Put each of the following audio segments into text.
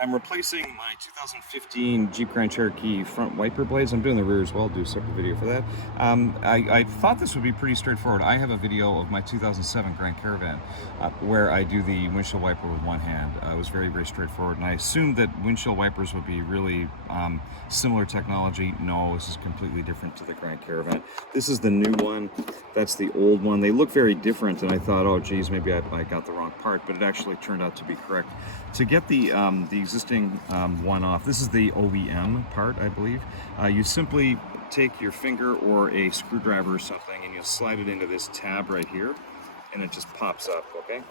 I'm replacing my 2015 Jeep Grand Cherokee front wiper blades. I'm doing the rear as well. I'll do a separate video for that. I thought this would be pretty straightforward. I have a video of my 2007 Grand Caravan where I do the windshield wiper with one hand. It was very, very straightforward, and I assumed that windshield wipers would be really similar technology. No, this is completely different to the Grand Caravan. This is the new one. That's the old one. They look very different, and I thought, oh geez, maybe I got the wrong part, but it actually turned out to be correct. To get the existing one off, this is the OEM part, I believe. You simply take your finger or a screwdriver or something, and you slide it into this tab right here, and it just pops up, okay?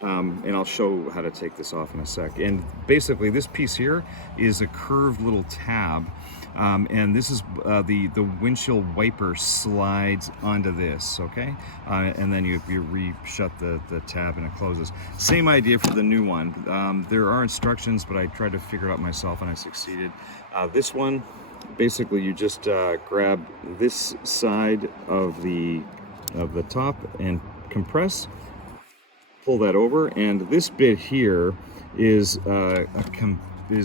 And I'll show how to take this off in a sec. And basically this piece here is a curved little tab, and this is the windshield wiper slides onto this, okay? And then you shut the tab and it closes. Same idea for the new one. There are instructions, but I tried to figure it out myself and I succeeded. This one, basically you just grab this side of the top and compress, pull that over, and this bit here is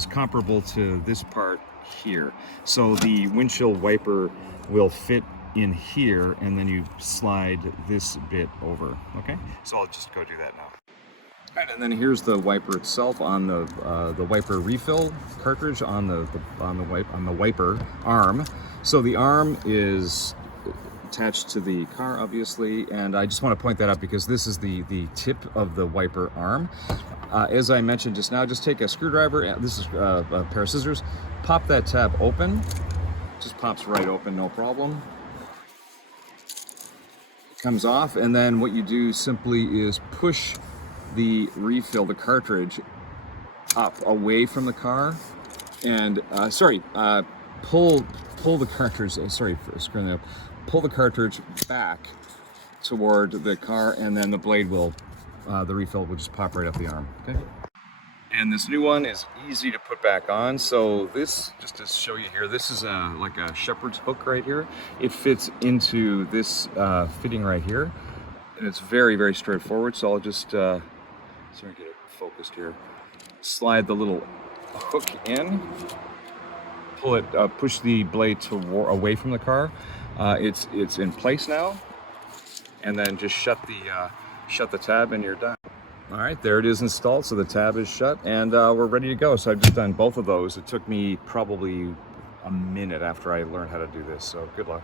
comparable to this part here. So the windshield wiper will fit in here, and then you slide this bit over. Okay, so I'll just go do that now. All right, and then here's the wiper itself on the wiper refill cartridge on the wiper arm. So the arm is attached to the car, obviously, and I just want to point that out because this is the tip of the wiper arm. As I mentioned just now, just take a screwdriver, this is a pair of scissors, pop that tab open, just pops right open, no problem. It comes off, and then what you do simply is push the refill, the cartridge, up away from the car, and pull the cartridge, sorry for screwing that up, pull the cartridge back toward the car, and then the blade will, the refill will just pop right up the arm, okay? And this new one is easy to put back on. So this, just to show you here, this is like a shepherd's hook right here. It fits into this fitting right here, and it's very, very straightforward. So I'll just, sorry, get it focused here. Slide the little hook in, pull it, push the blade away from the car. It's in place now, and then just shut the tab and you're done. All right, there it is installed. So the tab is shut, and we're ready to go. So I've just done both of those. It took me probably a minute after I learned how to do this. So good luck.